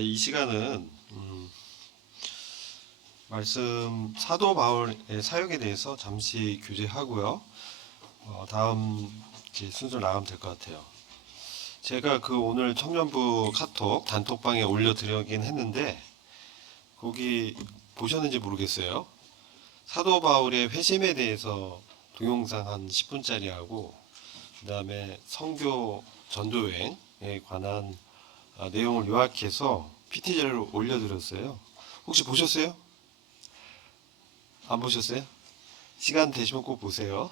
이 시간은 말씀 사도 바울의 사역에 대해서 잠시 교제하고요. 다음 이제 순서 나가면 될 것 같아요. 제가 오늘 청년부 카톡 단톡방에 올려드리긴 했는데 거기 보셨는지 모르겠어요. 사도 바울의 회심에 대해서 동영상 한 10분짜리 하고 그다음에 선교 전도여행에 관한 내용을 요약해서 PT제를 올려드렸어요. 혹시 보셨어요? 안 보셨어요? 시간 되시면 꼭 보세요.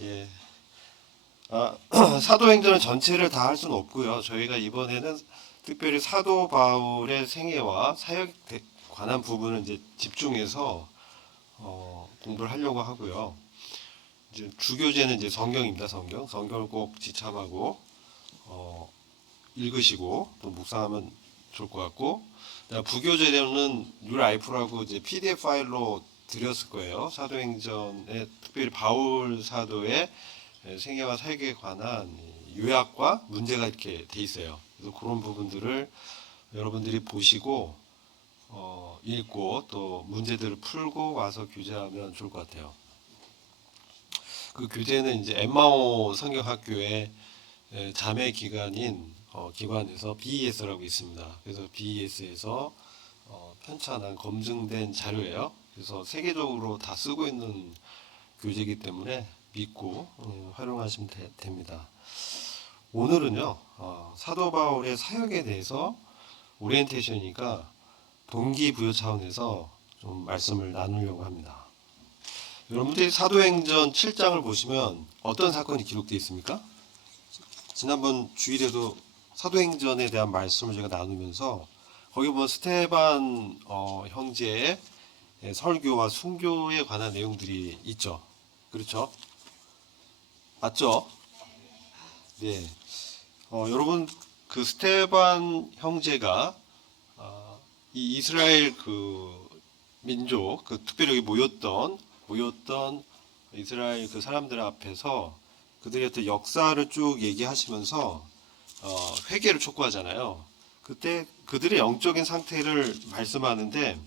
예. 사도행전은 전체를 다 할 수는 없고요. 저희가 이번에는 특별히 사도 바울의 생애와 사역에 관한 부분을 이제 집중해서 공부를 하려고 하고요. 이제 주교제는 이제 성경입니다. 성경을 꼭 지참하고 읽으시고 또 묵상하면 좋을 것 같고, 부교재료는 뉴라이프라고 이제 PDF 파일로 드렸을 거예요. 사도행전에 특별히 바울 사도의 생애와 사역에 관한 요약과 문제가 이렇게 돼 있어요. 그래서 그런 부분들을 여러분들이 보시고 읽고 또 문제들을 풀고 와서 교제하면 좋을 것 같아요. 그 교재는 이제 엠마오 성경학교의 자매 기관인 기관에서 BES라고 있습니다. 그래서 BES에서 편찬한 검증된 자료예요. 그래서 세계적으로 다 쓰고 있는 교재이기 때문에 믿고 활용하시면 됩니다. 오늘은요 사도 바울의 사역에 대해서 오리엔테이션이니까 동기부여 차원에서 좀 말씀을 나누려고 합니다. 여러분들이 사도행전 7장을 보시면 어떤 사건이 기록되어 있습니까? 지난번 주일에도 사도행전에 대한 말씀을 제가 나누면서 거기 보면 스테반 형제의 설교와 순교에 관한 내용들이 있죠. 그렇죠? 맞죠? 네. 여러분 그 스테반 형제가 이 이스라엘 민족 특별히 여기 모였던 이스라엘 사람들 앞에서 그들의 어떤 역사를 쭉 얘기하시면서 회개를 촉구하잖아요. 그때 그들의 영적인 상태를 말씀하는데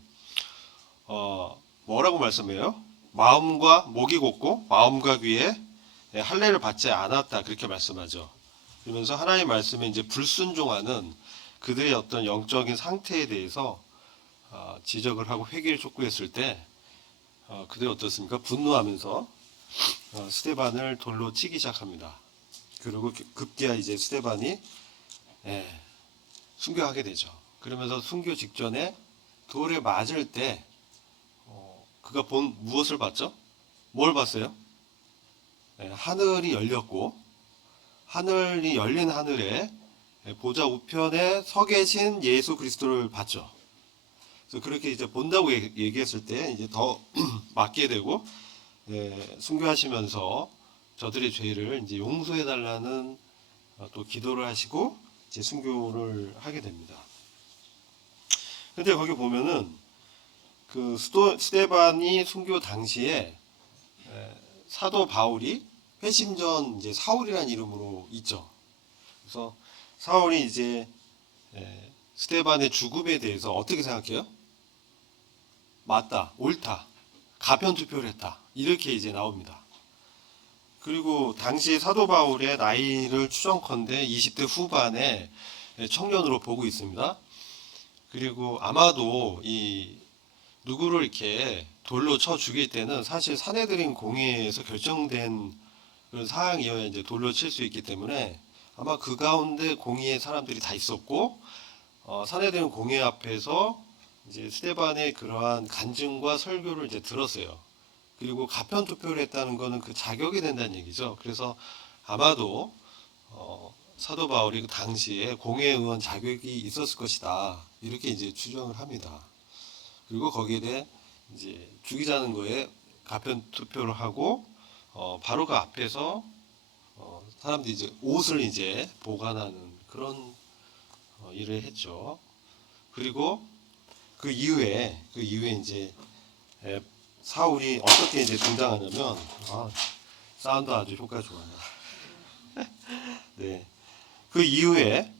뭐라고 말씀해요? 마음과 목이 곧고 마음과 귀에 할례를 받지 않았다 그렇게 말씀하죠. 그러면서 하나님의 말씀에 이제 불순종하는 그들의 어떤 영적인 상태에 대해서 지적을 하고 회개를 촉구했을 때 그들이 어떻습니까? 분노하면서 스데반을 돌로 치기 시작합니다. 그리고 급기야 이제 스데반이 순교하게 되죠. 그러면서 순교 직전에 돌에 맞을 때 그가 본 무엇을 봤죠? 뭘 봤어요? 하늘이 열렸고 하늘이 열린 하늘에 보좌 우편에 서 계신 예수 그리스도를 봤죠. 그래서 그렇게 이제 본다고 얘기했을 때 이제 더 맞게 되고 순교하시면서 저들의 죄를 이제 용서해 달라는 또 기도를 하시고 이제 순교를 하게 됩니다. 근데 거기 보면은 스데반이 순교 당시에 사도 바울이 회심전 이제 사울이라는 이름으로 있죠. 그래서 사울이 이제 스데반의 죽음에 대해서 어떻게 생각해요? 맞다, 옳다, 가편 투표를 했다. 이렇게 이제 나옵니다. 그리고 당시 사도 바울의 나이를 추정컨대 20대 후반의 청년으로 보고 있습니다. 그리고 아마도 누구를 이렇게 돌로 쳐 죽일 때는 사실 사내들인 공회에서 결정된 그런 사항이어야 이제 돌로 칠 수 있기 때문에 아마 그 가운데 공의의 사람들이 다 있었고 사내들인 공회 앞에서 이제 스데반의 그러한 간증과 설교를 이제 들었어요. 그리고 가편 투표를 했다는 것은 그 자격이 된다는 얘기죠. 그래서 아마도 사도 바울이 그 당시에 공회의원 자격이 있었을 것이다. 이렇게 이제 추정을 합니다. 그리고 거기에 대해 이제 죽이자는 거에 가편 투표를 하고 바로 그 앞에서 사람들이 이제 옷을 이제 보관하는 그런 일을 했죠. 그리고 그 이후에 이제 사울이 어떻게 이제 등장하냐면 사운드 아주 효과 좋아요. 네. 그 이후에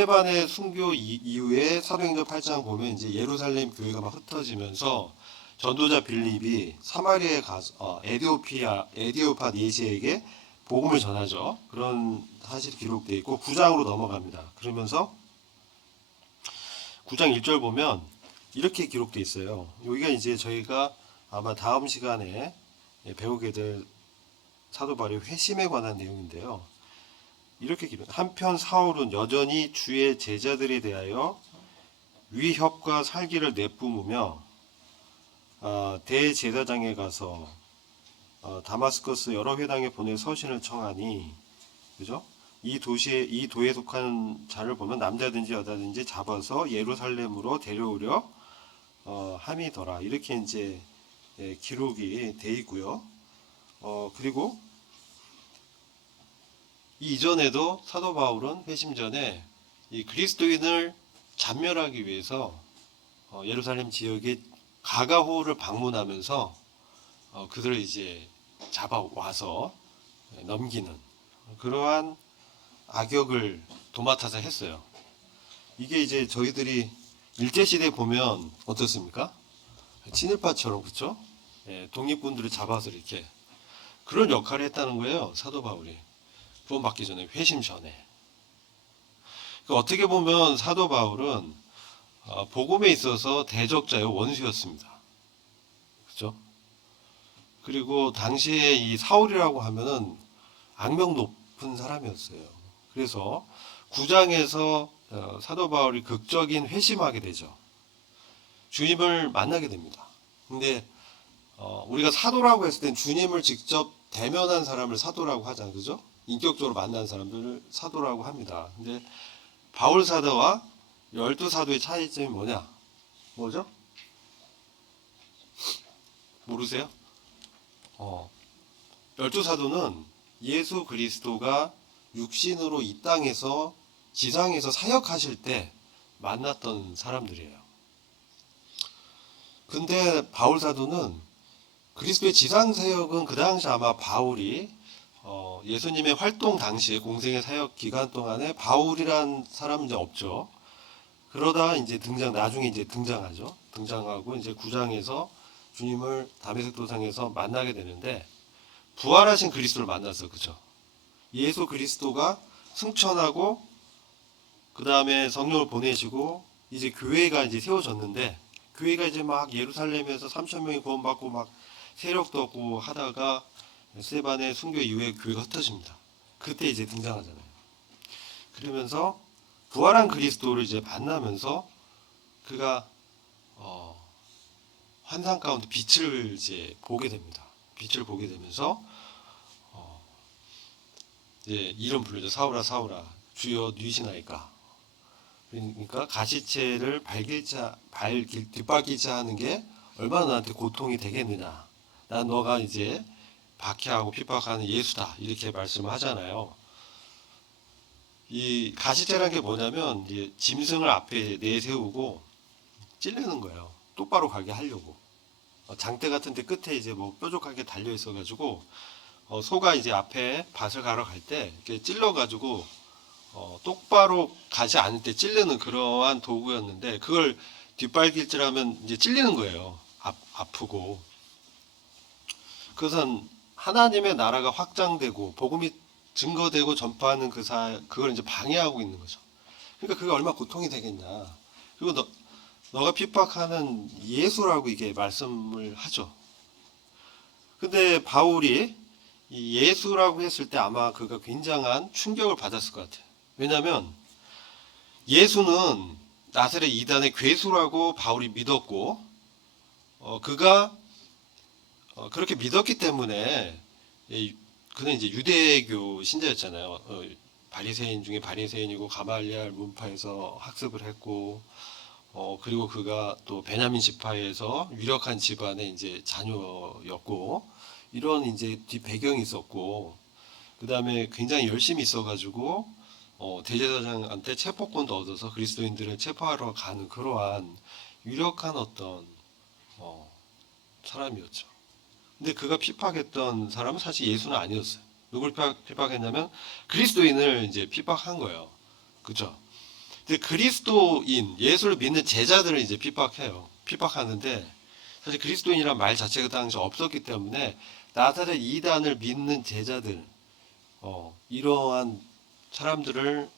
스데반의 순교 이후에 사도행전 8장 보면 이제 예루살렘 교회가 막 흩어지면서 전도자 빌립이 사마리아에 가서 에디오파 네시에게 복음을 전하죠. 그런 사실이 기록되어 있고 9장으로 넘어갑니다. 그러면서 9장 1절 보면 이렇게 기록되어 있어요. 여기가 이제 저희가 아마 다음 시간에 배우게 될 사도 바울의 회심에 관한 내용인데요. 이렇게 기록. 한편 사울은 여전히 주의 제자들에 대하여 위협과 살기를 내뿜으며 대제사장에 가서 다마스커스 여러 회당에 보내 서신을 청하니, 그죠? 이 도에 속한 자를 보면 남자든지 여자든지 잡아서 예루살렘으로 데려오려 함이더라. 이렇게 이제 기록이 돼 있고요. 그리고 이전에도 사도 바울은 회심 전에 이 그리스도인을 잔멸하기 위해서 예루살렘 지역의 가가호를 방문하면서 그들을 이제 잡아와서 넘기는 그러한 악역을 도맡아서 했어요. 이게 이제 저희들이 일제시대 보면 어떻습니까? 친일파처럼, 그쵸? 독립군들을 잡아서 이렇게 그런 역할을 했다는 거예요. 사도 바울이 구원받기 전에, 회심 전에. 어떻게 보면 사도 바울은 복음에 있어서 대적자요, 원수였습니다. 그죠? 그리고 당시에 이 사울이라고 하면은 악명 높은 사람이었어요. 그래서 9장에서 사도 바울이 극적인 회심하게 되죠. 주님을 만나게 됩니다. 근데 우리가 사도라고 했을 땐 주님을 직접 대면한 사람을 사도라고 하잖아요. 그죠? 인격적으로 만난 사람들을 사도라고 합니다. 근데 바울 사도와 12사도의 차이점이 뭐냐? 뭐죠? 모르세요? 12사도는 예수 그리스도가 육신으로 이 땅에서 지상에서 사역하실 때 만났던 사람들이에요. 근데 바울 사도는 그리스도의 지상 사역은 그 당시 아마 바울이 예수님의 활동 당시에 공생의 사역 기간 동안에 바울이란 사람은 이제 없죠. 그러다 이제 나중에 이제 등장하죠. 등장하고 이제 9장에서 주님을 다메섹 도상에서 만나게 되는데 부활하신 그리스도를 만났어, 그죠? 예수 그리스도가 승천하고 그 다음에 성령을 보내시고 이제 교회가 이제 세워졌는데 교회가 이제 막 예루살렘에서 3,000명이 구원받고 막 세력도 얻고 하다가 스데반의 순교 이후에 교회가 흩어집니다. 그때 이제 등장하잖아요. 그러면서 부활한 그리스도를 이제 만나면서 그가 환상 가운데 빛을 이제 보게 됩니다. 빛을 보게 되면서 이제 이름 부르죠. 사울아 사울아 주여 누이시나이까. 그러니까 가시체를 뒷밟기자 하는 게 얼마나 나한테 고통이 되겠느냐. 난 너가 이제 박해하고 핍박하는 예수다. 이렇게 말씀을 하잖아요. 이 가시체라는 게 뭐냐면 이제 짐승을 앞에 내세우고 찌르는 거예요. 똑바로 가게 하려고. 장대 같은 데 끝에 이제 뭐 뾰족하게 달려 있어 가지고 소가 이제 앞에 밭을 가러 갈 때 이렇게 찔러 가지고 똑바로 가지 않을 때 찔르는 그러한 도구였는데 그걸 뒷발길질하면 이제 찔리는 거예요. 아프고. 그것은 하나님의 나라가 확장되고 복음이 증거되고 전파하는 그걸 이제 방해하고 있는 거죠. 그러니까 그게 얼마나 고통이 되겠냐. 그리고 너가 핍박하는 예수라고 이게 말씀을 하죠. 근데 바울이 이 예수라고 했을 때 아마 그가 굉장한 충격을 받았을 것 같아요. 왜냐하면 예수는 나사렛 이단의 괴수라고 바울이 믿었고 그가 그렇게 믿었기 때문에 그는 이제 유대교 신자였잖아요. 바리새인 중에 바리새인이고 가말리알 문파에서 학습을 했고 그리고 그가 또 베냐민 지파에서 유력한 집안의 이제 자녀였고 이런 이제 뒷 배경이 있었고 그 다음에 굉장히 열심히 있어가지고 대제사장한테 체포권도 얻어서 그리스도인들을 체포하러 가는 그러한 유력한 어떤 사람이었죠. 근데 그가 핍박했던 사람은 사실 예수는 아니었어요. 누굴 핍박했냐면 그리스도인을 이제 핍박한 거예요. 그죠? 근데 그리스도인, 예수를 믿는 제자들을 이제 핍박해요. 핍박하는데 사실 그리스도인이란 말 자체가 당시 없었기 때문에 나사렛 이단을 믿는 제자들, 이러한 사람들을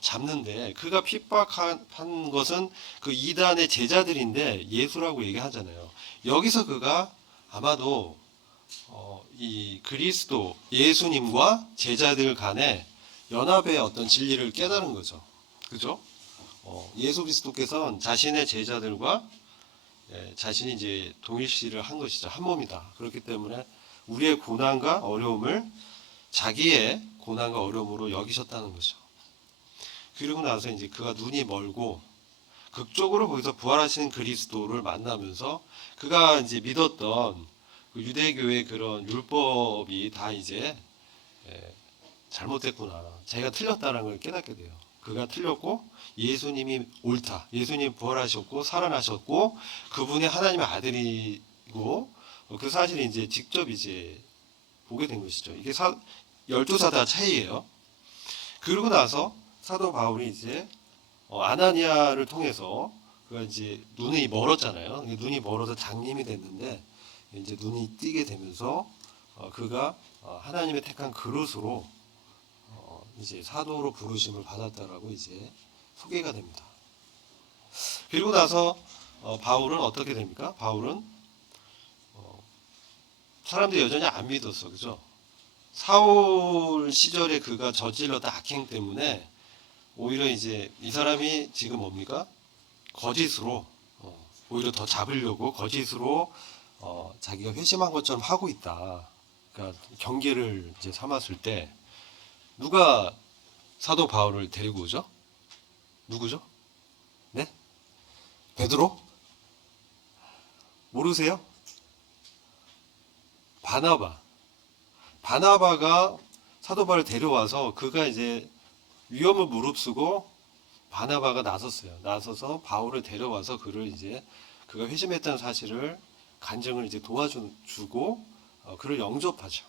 잡는데 그가 핍박한 것은 그 이단의 제자들인데 예수라고 얘기하잖아요. 여기서 그가 아마도 이 그리스도 예수님과 제자들 간의 연합의 어떤 진리를 깨달은 거죠. 그죠? 예수 그리스도께서는 자신의 제자들과 자신이 이제 동일시를 한 것이죠. 한 몸이다. 그렇기 때문에 우리의 고난과 어려움을 자기의 고난과 어려움으로 여기셨다는 거죠. 그리고 나서 이제 그가 눈이 멀고 극적으로 거기서 부활하신 그리스도를 만나면서 그가 이제 믿었던 그 유대교의 그런 율법이 다 이제 잘못됐구나. 자기가 틀렸다는 걸 깨닫게 돼요. 그가 틀렸고 예수님이 옳다. 예수님이 부활하셨고 살아나셨고 그분이 하나님의 아들이고 그 사실을 이제 직접 이제 보게 된 것이죠. 이게 12사도 차이예요. 그러고 나서 사도 바울이 이제 아나니아를 통해서 그가 이제 눈이 멀었잖아요. 눈이 멀어서 장님이 됐는데 이제 눈이 띄게 되면서 그가 하나님의 택한 그릇으로 이제 사도로 부르심을 받았다라고 이제 소개가 됩니다. 그리고 나서 바울은 어떻게 됩니까? 바울은 사람들이 여전히 안 믿었어, 그죠? 사울 시절에 그가 저질렀던 악행 때문에 오히려 이제 이 사람이 지금 뭡니까? 거짓으로 오히려 더 잡으려고 거짓으로 자기가 회심한 것처럼 하고 있다. 그러니까 경계를 이제 삼았을 때 누가 사도 바울을 데리고 오죠? 누구죠? 네? 베드로? 모르세요? 바나바가 사도 바울을 데려와서 그가 이제 위험을 무릅쓰고 바나바가 나서서 바울을 데려와서 그를 이제 그가 회심했다는 사실을 간증을 이제 도와주고 그를 영접하죠.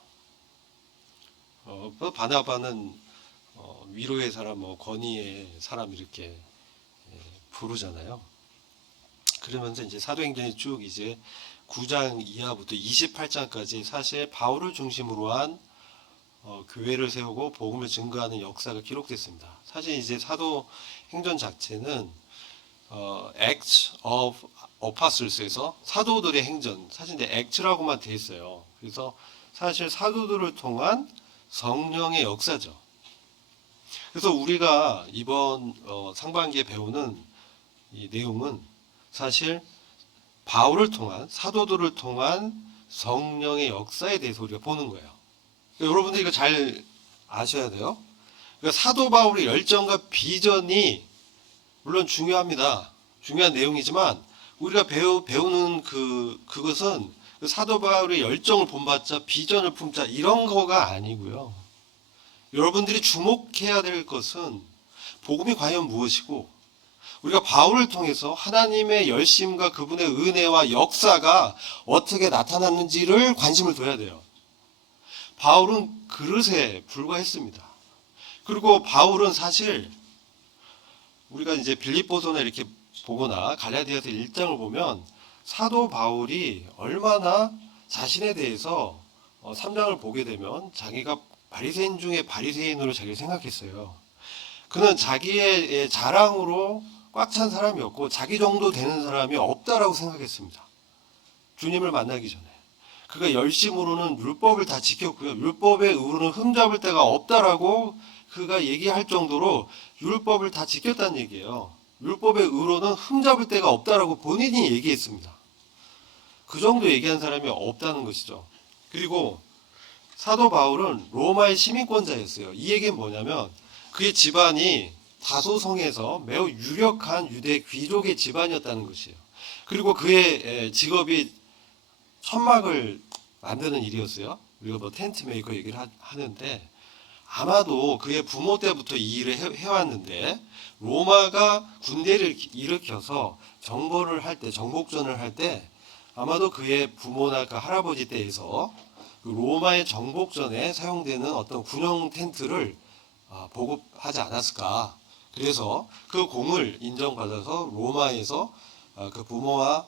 바나바는 위로의 사람, 권위의 사람 이렇게 부르잖아요. 그러면서 이제 사도행전이 쭉 이제 9장 이하부터 28장까지 사실 바울을 중심으로 한 교회를 세우고 복음을 증거하는 역사가 기록됐습니다. 사실 이제 사도행전 자체는 Acts of Apostles에서 사도들의 행전, 사실 이제 Acts라고만 돼 있어요. 그래서 사실 사도들을 통한 성령의 역사죠. 그래서 우리가 이번 상반기에 배우는 이 내용은 사실 바울을 통한 사도들을 통한 성령의 역사에 대해서 우리가 보는 거예요. 그러니까 여러분들 이거 잘 아셔야 돼요. 그러니까 사도 바울의 열정과 비전이 물론 중요합니다. 중요한 내용이지만 우리가 배우는 그것은 그 사도 바울의 열정을 본받자 비전을 품자 이런 거가 아니고요. 여러분들이 주목해야 될 것은 복음이 과연 무엇이고 우리가 바울을 통해서 하나님의 열심과 그분의 은혜와 역사가 어떻게 나타났는지를 관심을 둬야 돼요. 바울은 그릇에 불과했습니다. 그리고 바울은 사실 우리가 이제 빌립보서나 이렇게 보거나 갈라디아서 1장을 보면 사도 바울이 얼마나 자신에 대해서 3장을 보게 되면 자기가 바리새인 중에 바리새인으로 자기를 생각했어요. 그는 자기의 자랑으로 꽉 찬 사람이었고 자기 정도 되는 사람이 없다라고 생각했습니다. 주님을 만나기 전에. 그가 열심으로는 율법을 다 지켰고요. 율법의 의로는 흠잡을 데가 없다라고 그가 얘기할 정도로 율법을 다 지켰다는 얘기예요. 율법의 의로는 흠잡을 데가 없다라고 본인이 얘기했습니다. 그 정도 얘기한 사람이 없다는 것이죠. 그리고 사도 바울은 로마의 시민권자였어요. 이 얘기는 뭐냐면 그의 집안이 다소성에서 매우 유력한 유대 귀족의 집안이었다는 것이에요. 그리고 그의 직업이 천막을 만드는 일이었어요. 우리가 뭐 텐트 메이커 얘기를 하는데 아마도 그의 부모 때부터 이 일을 해왔는데 로마가 군대를 일으켜서 정복전을 할 때 아마도 그의 부모나 그 할아버지 때에서 그 로마의 정복전에 사용되는 어떤 군용 텐트를 보급하지 않았을까. 그래서 그 공을 인정받아서 로마에서 그 부모와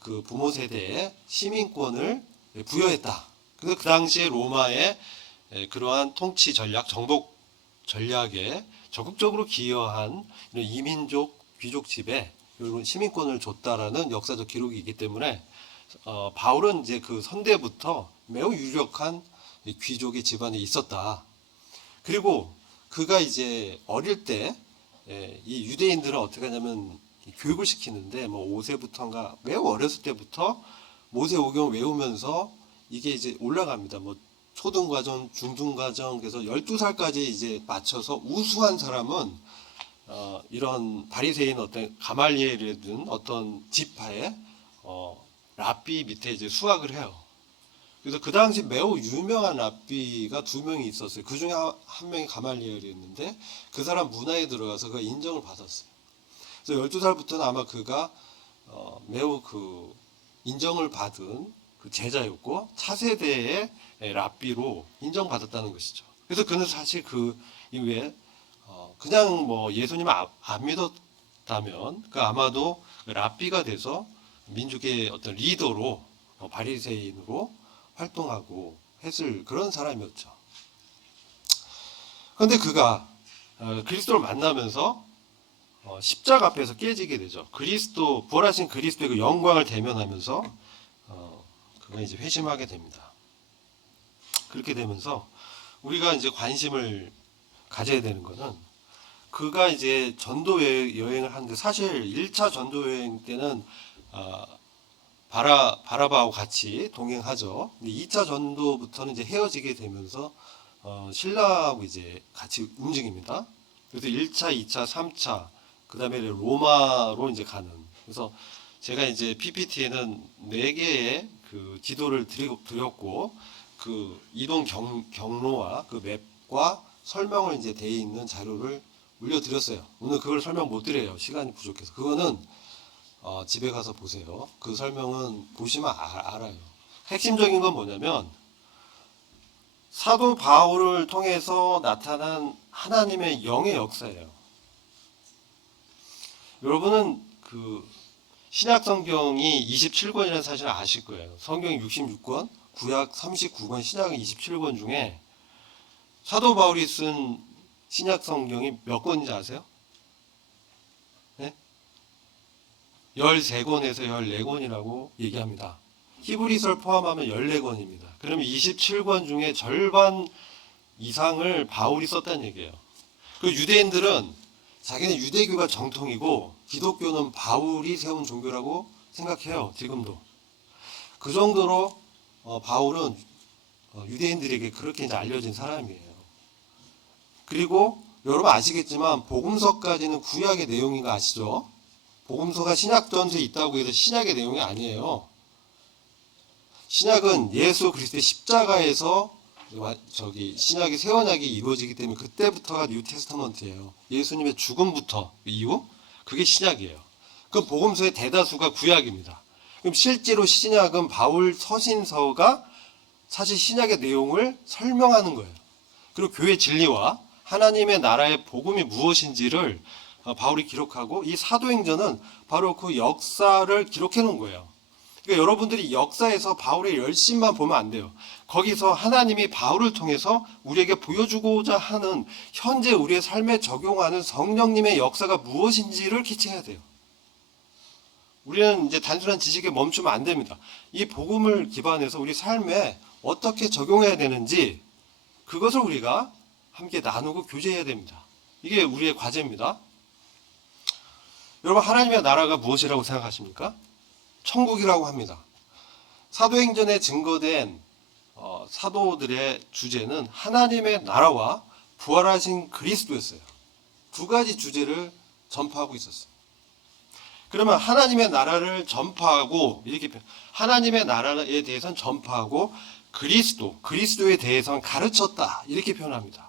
그 부모 세대에 시민권을 부여했다. 그래서 그 당시에 로마의 그러한 통치 전략, 정복 전략에 적극적으로 기여한 이런 이민족 귀족 집에 이런 시민권을 줬다라는 역사적 기록이 있기 때문에 바울은 이제 그 선대부터 매우 유력한 귀족의 집안에 있었다. 그리고 그가 이제 어릴 때 이 유대인들은 어떻게 하냐면 교육을 시키는데 뭐 5세부터인가 매우 어렸을 때부터 모세오경을 외우면서 이게 이제 올라갑니다. 뭐 초등과정, 중등과정, 그래서 12살까지 이제 맞춰서 우수한 사람은 이런 바리새인 어떤 가말리엘이든 어떤 지파의 랍비 밑에 이제 수학을 해요. 그래서 그 당시 매우 유명한 랍비가 두 명이 있었어요. 그 중에 한 명이 가말리엘이었는데 그 사람 문화에 들어가서 그가 인정을 받았어요. 그래서 12살부터는 아마 그가 매우 그 인정을 받은 그 제자였고 차세대의 랍비로 인정받았다는 것이죠. 그래서 그는 사실 그 이후에 그냥 뭐 예수님을 안 믿었다면 그 아마도 랍비가 돼서 민족의 어떤 리더로 바리새인으로 활동하고 했을 그런 사람이었죠. 그런데 그가 그리스도를 만나면서 십자가 앞에서 깨지게 되죠. 그리스도 부활하신 그리스도의 그 영광을 대면하면서 그가 이제 회심하게 됩니다. 그렇게 되면서 우리가 이제 관심을 가져야 되는 것은 그가 이제 전도 여행을 하는데 사실 1차 전도 여행 때는 바라바하고 같이 동행하죠. 근데 2차 전도부터는 이제 헤어지게 되면서 신라하고 이제 같이 움직입니다. 그래서 1차, 2차, 3차, 그 다음에 로마로 이제 가는. 그래서 제가 이제 PPT에는 4개의 그 지도를 드렸고, 그 이동 경로와 그 맵과 설명을 이제 돼 있는 자료를 올려드렸어요. 오늘 그걸 설명 못 드려요. 시간이 부족해서. 그거는 집에 가서 보세요. 그 설명은 보시면 알아요. 핵심적인 건 뭐냐면 사도 바울을 통해서 나타난 하나님의 영의 역사예요. 여러분은 그 신약 성경이 27권이라는 사실을 아실 거예요. 성경이 66권, 구약 39권, 신약은 27권 중에 사도 바울이 쓴 신약 성경이 몇 권인지 아세요? 13권에서 14권이라고 얘기합니다. 히브리서를 포함하면 14권입니다. 그러면 27권 중에 절반 이상을 바울이 썼다는 얘기예요. 그 유대인들은 자기는 유대교가 정통이고 기독교는 바울이 세운 종교라고 생각해요. 지금도. 그 정도로 바울은 유대인들에게 그렇게 이제 알려진 사람이에요. 그리고 여러분 아시겠지만 복음서까지는 구약의 내용인 거 아시죠? 복음서가 신약 전서에 있다고 해서 신약의 내용이 아니에요. 신약은 예수 그리스도의 십자가에서 신약의 새 언약이 이루어지기 때문에 그때부터가 뉴 테스터먼트예요. 예수님의 죽음부터 이후 그게 신약이에요. 그럼 복음서의 대다수가 구약입니다. 그럼 실제로 신약은 바울 서신서가 사실 신약의 내용을 설명하는 거예요. 그리고 교회 진리와 하나님의 나라의 복음이 무엇인지를 바울이 기록하고 이 사도행전은 바로 그 역사를 기록해 놓은 거예요. 그러니까 여러분들이 역사에서 바울의 열심만 보면 안 돼요. 거기서 하나님이 바울을 통해서 우리에게 보여주고자 하는 현재 우리의 삶에 적용하는 성령님의 역사가 무엇인지를 캐치해야 돼요. 우리는 이제 단순한 지식에 멈추면 안 됩니다. 이 복음을 기반해서 우리 삶에 어떻게 적용해야 되는지 그것을 우리가 함께 나누고 교제해야 됩니다. 이게 우리의 과제입니다. 여러분 하나님의 나라가 무엇이라고 생각하십니까? 천국이라고 합니다. 사도행전에 증거된 사도들의 주제는 하나님의 나라와 부활하신 그리스도였어요. 두 가지 주제를 전파하고 있었어요. 그러면 하나님의 나라를 전파하고 이렇게 하나님의 나라에 대해서는 전파하고 그리스도에 대해서는 가르쳤다 이렇게 표현합니다.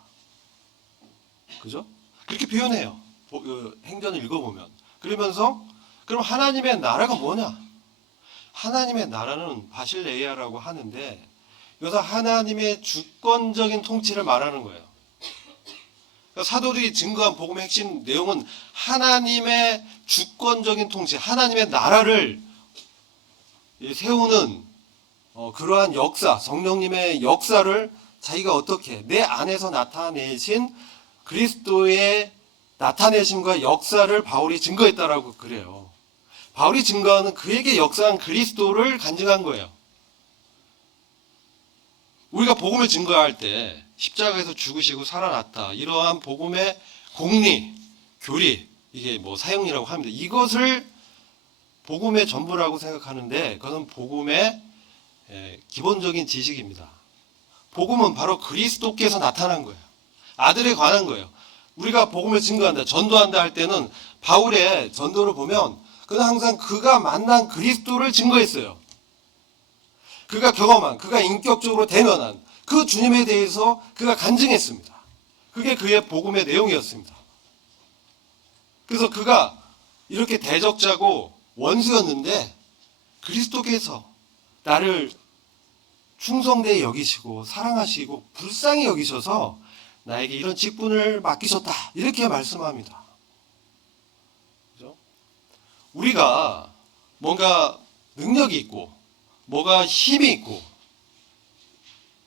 그죠? 그렇게 표현해요. 행전을 읽어보면. 그러면서 그럼 하나님의 나라가 뭐냐? 하나님의 나라는 바실레이아라고 하는데 여기서 하나님의 주권적인 통치를 말하는 거예요. 그러니까 사도들이 증거한 복음의 핵심 내용은 하나님의 주권적인 통치, 하나님의 나라를 세우는 그러한 역사, 성령님의 역사를 자기가 어떻게 내 안에서 나타내신 그리스도의 나타내심과 역사를 바울이 증거했다라고 그래요. 바울이 증거하는 그에게 역사한 그리스도를 간증한 거예요. 우리가 복음을 증거할 때 십자가에서 죽으시고 살아났다. 이러한 복음의 공리, 교리, 이게 뭐 사형이라고 합니다. 이것을 복음의 전부라고 생각하는데 그것은 복음의 기본적인 지식입니다. 복음은 바로 그리스도께서 나타난 거예요. 아들에 관한 거예요. 우리가 복음을 증거한다, 전도한다 할 때는 바울의 전도를 보면 그는 항상 그가 만난 그리스도를 증거했어요. 그가 경험한, 그가 인격적으로 대면한 그 주님에 대해서 그가 간증했습니다. 그게 그의 복음의 내용이었습니다. 그래서 그가 이렇게 대적자고 원수였는데 그리스도께서 나를 충성되이 여기시고 사랑하시고 불쌍히 여기셔서 나에게 이런 직분을 맡기셨다. 이렇게 말씀합니다. 그죠? 우리가 뭔가 능력이 있고 뭐가 힘이 있고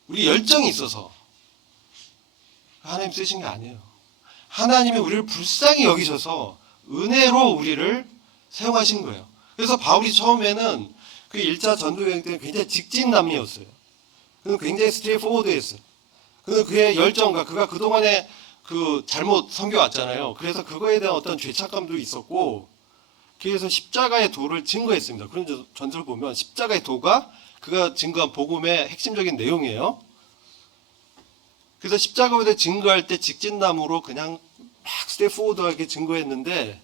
우리 열정이 있어서 하나님 쓰신 게 아니에요. 하나님이 우리를 불쌍히 여기셔서 은혜로 우리를 사용하신 거예요. 그래서 바울이 처음에는 그 1차 전도 여행 때는 굉장히 직진남이었어요. 그는 굉장히 스트레이트포워드했어요. 그는 그의 열정과 그가 그동안에 그 잘못 섬겨왔잖아요. 그래서 그거에 대한 어떤 죄책감도 있었고, 그래서 십자가의 도를 증거했습니다. 그런 전설을 보면 십자가의 도가 그가 증거한 복음의 핵심적인 내용이에요. 그래서 십자가에 대해 증거할 때 직진남으로 그냥 막 스트레이트포워드하게 증거했는데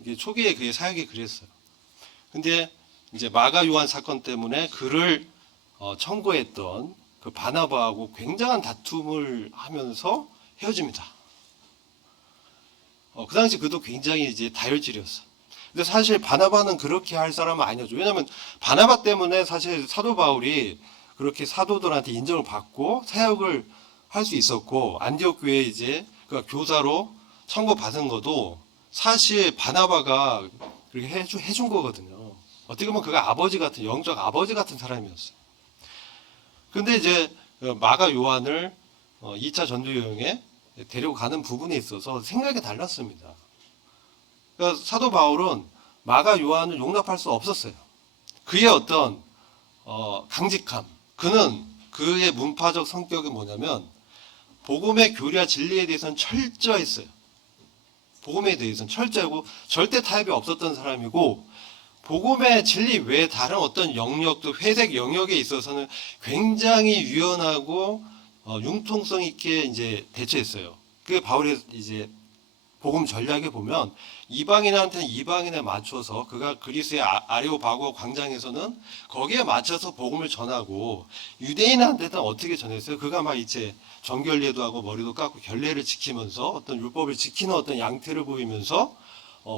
이게 초기에 그의 사역이 그랬어요. 근데 이제 마가 요한 사건 때문에 그를 청구했던 그 바나바하고 굉장한 다툼을 하면서 헤어집니다. 그 당시 그도 굉장히 이제 다혈질이었어. 근데 사실 바나바는 그렇게 할 사람은 아니었죠. 왜냐하면 바나바 때문에 사실 사도 바울이 그렇게 사도들한테 인정을 받고 사역을 할 수 있었고, 안디옥 교회에 이제 그 교사로 청구받은 것도 사실 바나바가 그렇게 해준 거거든요. 어떻게 보면 그가 아버지 같은, 영적 아버지 같은 사람이었어요. 근데 이제 마가 요한을 2차 전도 여행에 데리고 가는 부분에 있어서 생각이 달랐습니다. 그러니까 사도 바울은 마가 요한을 용납할 수 없었어요. 그의 어떤 강직함, 그는 그의 문파적 성격이 뭐냐면 복음의 교리와 진리에 대해서는 철저했어요. 복음에 대해서는 철저하고 절대 타협이 없었던 사람이고, 복음의 진리 외에 다른 어떤 영역도 회색 영역에 있어서는 굉장히 유연하고 융통성 있게 이제 대처했어요. 그게 바울의 이제 복음 전략에 보면 이방인한테는 이방인에 맞춰서 그가 그리스의 아레오바고 광장에서는 거기에 맞춰서 복음을 전하고, 유대인한테는 어떻게 전했어요? 그가 막 이제 정결례도 하고 머리도 깎고 결례를 지키면서 어떤 율법을 지키는 어떤 양태를 보이면서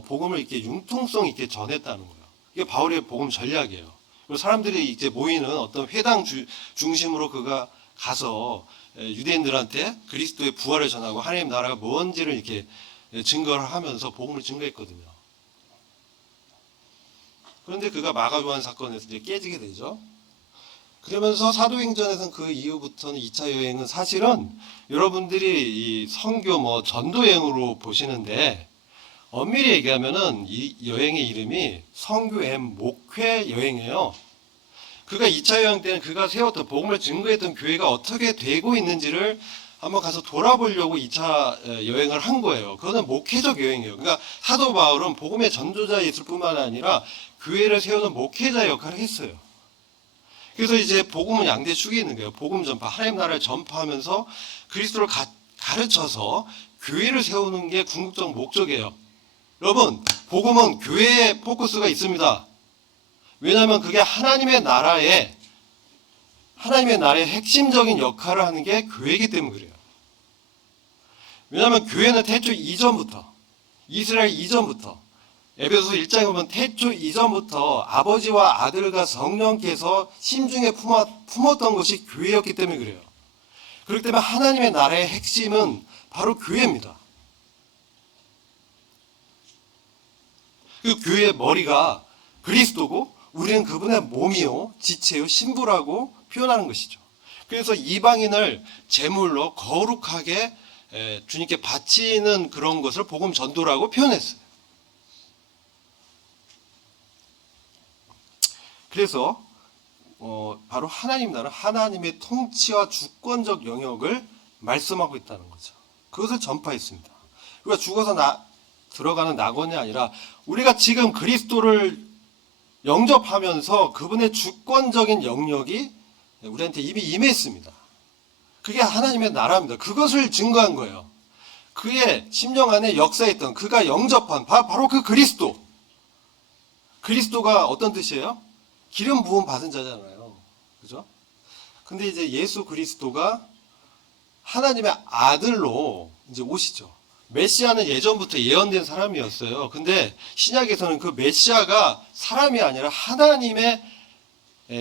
복음을 이렇게 융통성 있게 전했다는 거예요. 이게 바울의 복음 전략이에요. 그리고 사람들이 이제 모이는 어떤 회당 중심으로 그가 가서 유대인들한테 그리스도의 부활을 전하고 하나님 나라가 뭔지를 이렇게 증거를 하면서 복음을 증거했거든요. 그런데 그가 마가 요한 사건에서 이제 깨지게 되죠. 그러면서 사도행전에서는 그 이후부터는 2차 여행은 사실은 여러분들이 이 선교 전도 여행으로 보시는데, 엄밀히 얘기하면은 이 여행의 이름이 선교 M 목회 여행이에요. 그가 2차 여행 때는 그가 세웠던 복음을 증거했던 교회가 어떻게 되고 있는지를 한번 가서 돌아보려고 2차 여행을 한 거예요. 그거는 목회적 여행이에요. 그러니까 사도 바울은 복음의 전도자였을 뿐만 아니라 교회를 세우는 목회자 역할을 했어요. 그래서 이제 복음은 양대 축이 있는 거예요. 복음 전파, 하나님 나라를 전파하면서 그리스도를 가르쳐서 교회를 세우는 게 궁극적 목적이에요. 여러분, 복음은 교회에 포커스가 있습니다. 왜냐하면 그게 하나님의 나라의 핵심적인 역할을 하는 게 교회이기 때문에 그래요. 왜냐하면 교회는 태초 이전부터, 이스라엘 이전부터, 에베소서 1장에 보면 태초 이전부터 아버지와 아들과 성령께서 심중에 품었던 것이 교회였기 때문에 그래요. 그렇기 때문에 하나님의 나라의 핵심은 바로 교회입니다. 그 교회의 머리가 그리스도고 우리는 그분의 몸이요 지체요 신부라고 표현하는 것이죠. 그래서 이방인을 제물로 거룩하게 주님께 바치는 그런 것을 복음 전도라고 표현했어요. 그래서 바로 하나님 나라, 하나님의 통치와 주권적 영역을 말씀하고 있다는 거죠. 그것을 전파했습니다. 우리가 죽어서 들어가는 낙원이 아니라 우리가 지금 그리스도를 영접하면서 그분의 주권적인 영역이 우리한테 이미 임했습니다. 그게 하나님의 나라입니다. 그것을 증거한 거예요. 그의 심령 안에 역사했던 그가 영접한 바로 그 그리스도. 그리스도가 어떤 뜻이에요? 기름 부음 받은 자잖아요. 그죠? 근데 이제 예수 그리스도가 하나님의 아들로 이제 오시죠. 메시아는 예전부터 예언된 사람이었어요. 근데 신약에서는 그 메시아가 사람이 아니라 하나님의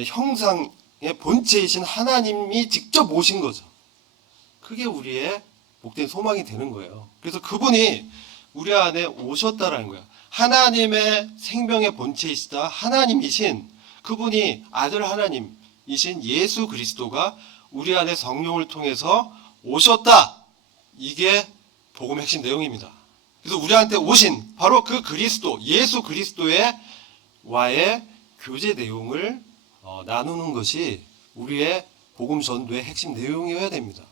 형상의 본체이신 하나님이 직접 오신 거죠. 그게 우리의 복된 소망이 되는 거예요. 그래서 그분이 우리 안에 오셨다라는 거예요. 하나님의 생명의 본체이시다 하나님이신 그분이 아들 하나님이신 예수 그리스도가 우리 안에 성령을 통해서 오셨다. 이게 복음의 핵심 내용입니다. 그래서 우리한테 오신 바로 그 그리스도, 예수 그리스도의 와의 교제 내용을 나누는 것이 우리의 복음 전도의 핵심 내용이어야 됩니다.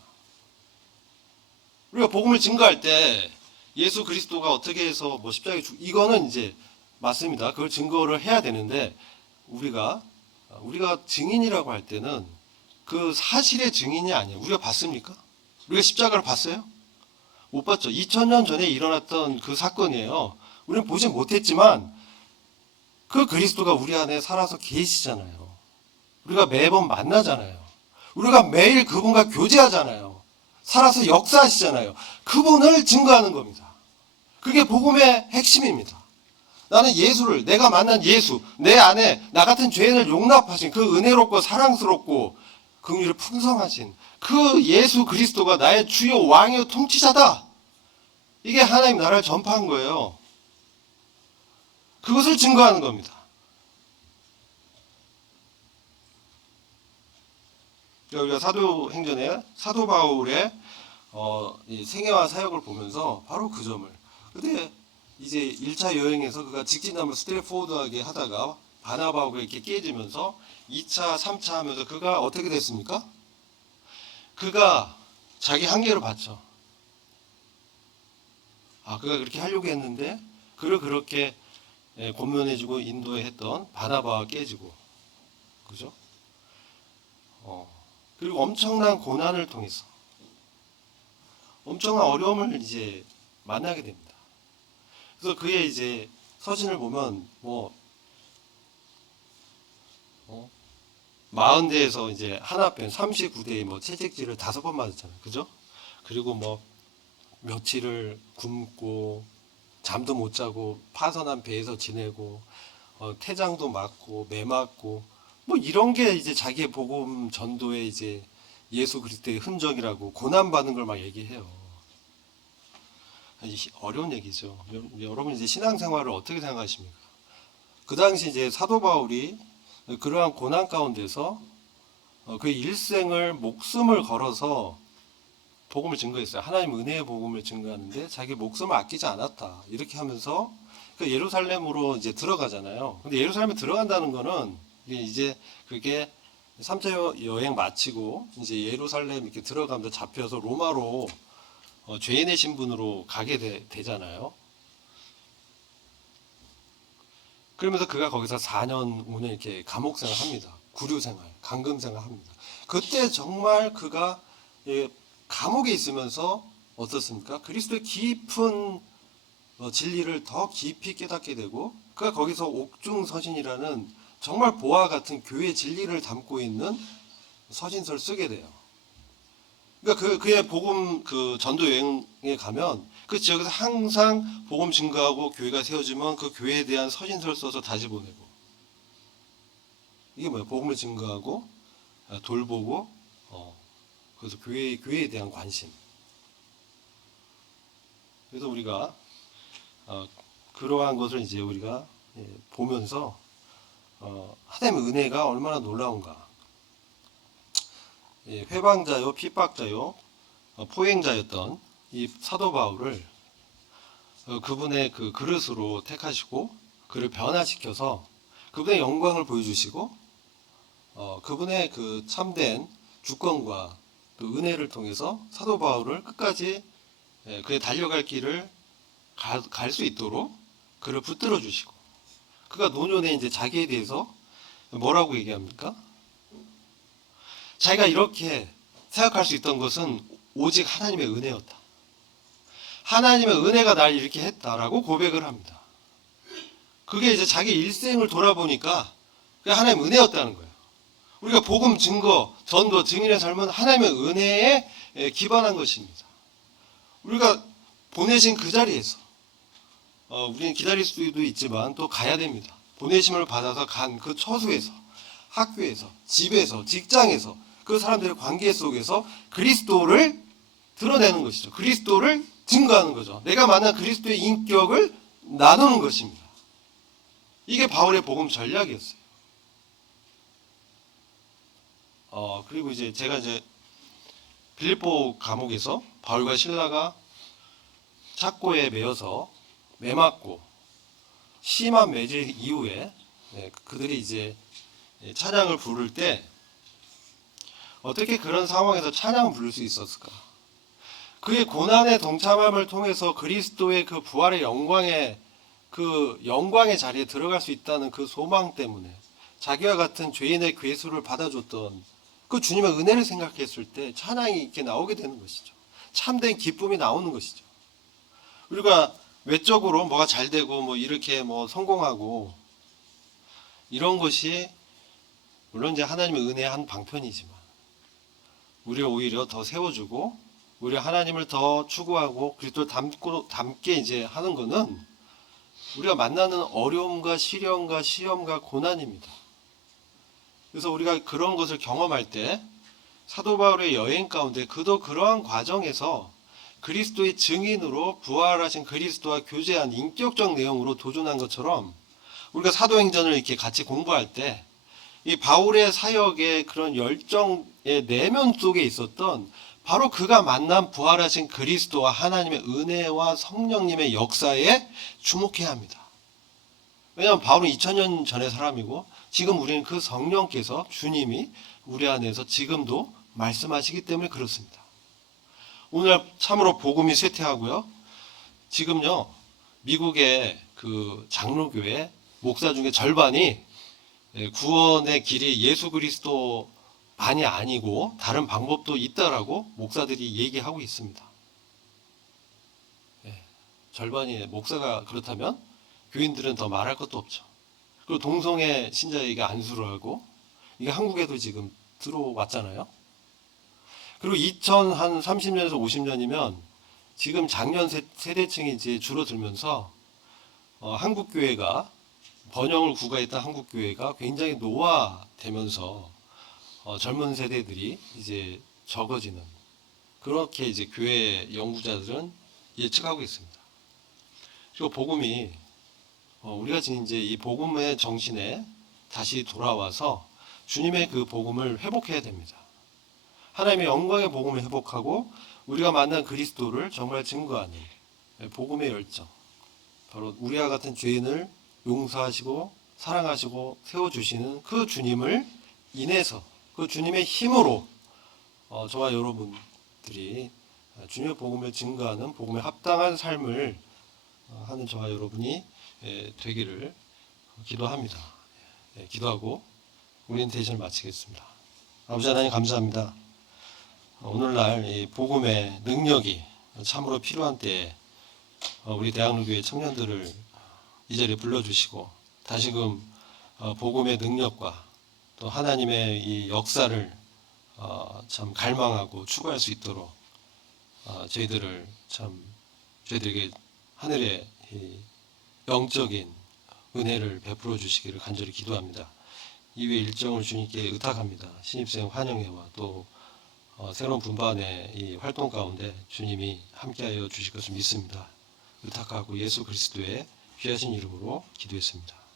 우리가 복음을 증거할 때 예수 그리스도가 어떻게 해서 십자가에 이거는 이제 맞습니다. 그걸 증거를 해야 되는데 우리가 증인이라고 할 때는 그 사실의 증인이 아니에요. 우리가 봤습니까? 우리가 십자가를 봤어요? 못 봤죠. 2000년 전에 일어났던 그 사건이에요. 우리는 보지 못했지만 그 그리스도가 우리 안에 살아서 계시잖아요. 우리가 매번 만나잖아요. 우리가 매일 그분과 교제하잖아요. 살아서 역사하시잖아요. 그분을 증거하는 겁니다. 그게 복음의 핵심입니다. 나는 예수를, 내가 만난 예수, 내 안에 나 같은 죄인을 용납하신 그 은혜롭고 사랑스럽고 긍휼을 풍성하신 그 예수 그리스도가 나의 주요 왕이요 통치자다. 이게 하나님 나라를 전파한 거예요. 그것을 증거하는 겁니다. 우리가 사도행전에 사도 바울의 이 생애와 사역을 보면서 바로 그 점을. 근데 이제 1차 여행에서 그가 직진함을 스트레포드하게 하다가 바나바하고 이렇게 깨지면서 2차, 3차 하면서 그가 어떻게 됐습니까? 그가 자기 한계를 봤죠. 그가 그렇게 하려고 했는데 그를 그렇게 권면해주고 인도했던 바나바가 깨지고, 그죠? 그리고 엄청난 고난을 통해서 엄청난 어려움을 이제 만나게 됩니다. 그래서 그의 이제 서신을 보면 40대에서 이제 하나편 39대의 채찍질을 5번 맞았잖아요. 그죠? 그리고 며칠을 굶고 잠도 못 자고 파선한 배에서 지내고 태장도 맞고 매 맞고 이런 게 이제 자기의 복음 전도의 이제 예수 그리스도의 흔적이라고 고난 받는 걸 막 얘기해요. 어려운 얘기죠. 여러분 이제 신앙생활을 어떻게 생각하십니까? 그 당시 이제 사도 바울이 그러한 고난 가운데서 그의 일생을 목숨을 걸어서 복음을 증거했어요. 하나님 은혜의 복음을 증거하는데 자기 목숨을 아끼지 않았다. 이렇게 하면서 예루살렘으로 이제 들어가잖아요. 근데 예루살렘에 들어간다는 거는 이제 그게 3차 여행 마치고 이제 예루살렘 이렇게 들어가면서 잡혀서 로마로 죄인의 신분으로 가게 되잖아요. 그러면서 그가 거기서 4년, 5년 이렇게 감옥 생활합니다. 구류 생활, 감금 생활합니다. 그때 정말 그가 감옥에 있으면서 어떻습니까? 그리스도의 깊은 진리를 더 깊이 깨닫게 되고 그가 거기서 옥중서신이라는 정말 보화 같은 교회 진리를 담고 있는 서신서를 쓰게 돼요. 그러니까 그의 복음 전도 여행에 가면 그 지역에서 항상 복음 증거하고 교회가 세워지면 그 교회에 대한 서신서를 써서 다시 보내고. 이게 뭐예요? 복음을 증거하고 돌보고 그래서 교회에 대한 관심. 그래서 우리가 그러한 것을 이제 우리가 보면서 하나님의 은혜가 얼마나 놀라운가. 회방자요, 핍박자요, 포행자였던 이 사도 바울을 그분의 그 그릇으로 택하시고 그를 변화시켜서 그분의 영광을 보여주시고 그분의 그 참된 주권과 그 은혜를 통해서 사도 바울을 끝까지 그의 달려갈 길을 갈 수 있도록 그를 붙들어 주시고 그가 노년에 이제 자기에 대해서 뭐라고 얘기합니까? 자기가 이렇게 생각할 수 있던 것은 오직 하나님의 은혜였다. 하나님의 은혜가 날 이렇게 했다라고 고백을 합니다. 그게 이제 자기 일생을 돌아보니까 그게 하나님의 은혜였다는 거예요. 우리가 복음 증거, 전도, 증인의 삶은 하나님의 은혜에 기반한 것입니다. 우리가 보내신 그 자리에서 우리는 기다릴 수도 있지만 또 가야 됩니다. 보내심을 받아서 간 그 처소에서, 학교에서, 집에서, 직장에서 그 사람들의 관계 속에서 그리스도를 드러내는 것이죠. 그리스도를 증거하는 거죠. 내가 만난 그리스도의 인격을 나누는 것입니다. 이게 바울의 복음 전략이었어요. 그리고 이제 제가 빌립보 감옥에서 바울과 실라가 착고에 매여서 매맞고 심한 매질 이후에 그들이 이제 찬양을 부를 때 어떻게 그런 상황에서 찬양을 부를 수 있었을까? 그의 고난의 동참함을 통해서 그리스도의 그 부활의 영광의 자리에 들어갈 수 있다는 그 소망 때문에 자기와 같은 죄인의 괴수를 받아줬던 그 주님의 은혜를 생각했을 때 찬양이 이렇게 나오게 되는 것이죠. 참된 기쁨이 나오는 것이죠. 우리가 외적으로 뭐가 잘 되고 뭐 이렇게 뭐 성공하고 이런 것이 물론 이제 하나님의 은혜의 한 방편이지만 우리를 오히려 더 세워주고 우리 하나님을 더 추구하고 그리스도를 닮게 이제 하는 것은 우리가 만나는 어려움과 시련과 시험과 고난입니다. 그래서 우리가 그런 것을 경험할 때 사도 바울의 여행 가운데 그도 그러한 과정에서 그리스도의 증인으로 부활하신 그리스도와 교제한 인격적 내용으로 도전한 것처럼 우리가 사도행전을 이렇게 같이 공부할 때 이 바울의 사역의 그런 열정의 내면 속에 있었던 바로 그가 만난 부활하신 그리스도와 하나님의 은혜와 성령님의 역사에 주목해야 합니다. 왜냐하면 바울은 2000년 전의 사람이고 지금 우리는 그 성령께서 주님이 우리 안에서 지금도 말씀하시기 때문에 그렇습니다. 오늘 참으로 복음이 쇠퇴하고요. 지금요 미국의 그 장로교회 목사 중에 절반이 구원의 길이 예수 그리스도만이 아니고 다른 방법도 있다라고 목사들이 얘기하고 있습니다. 절반이 목사가 그렇다면 교인들은 더 말할 것도 없죠. 그리고 동성애 신자에게 안수를 하고 이게 한국에도 지금 들어왔잖아요. 그리고 2030년에서 50년이면 지금 장년 세대층이 이제 줄어들면서 한국 교회가 번영을 구가했던 한국 교회가 굉장히 노화되면서 젊은 세대들이 이제 적어지는 그렇게 이제 교회 연구자들은 예측하고 있습니다. 그리고 복음이 우리가 지금 이제 이 복음의 정신에 다시 돌아와서 주님의 그 복음을 회복해야 됩니다. 하나님의 영광의 복음을 회복하고 우리가 만난 그리스도를 정말 증거하는 복음의 열정. 바로 우리와 같은 죄인을 용서하시고 사랑하시고 세워주시는 그 주님을 인해서 그 주님의 힘으로 저와 여러분들이 주님의 복음을 증거하는 복음에 합당한 삶을 하는 저와 여러분이 되기를 기도합니다. 기도하고 우리는 대신을 마치겠습니다. 아버지 하나님 감사합니다. 오늘날 이 복음의 능력이 참으로 필요한 때에 우리 대학로교회 청년들을 이 자리에 불러주시고 다시금 복음의 능력과 또 하나님의 이 역사를 참 갈망하고 추구할 수 있도록 저희들에게 하늘의 이 영적인 은혜를 베풀어 주시기를 간절히 기도합니다. 이외 일정을 주님께 의탁합니다. 신입생 환영회와 또 새로운 분반의 이 활동 가운데 주님이 함께하여 주실 것을 믿습니다. 의탁하고 예수 그리스도의 귀하신 이름으로 기도했습니다.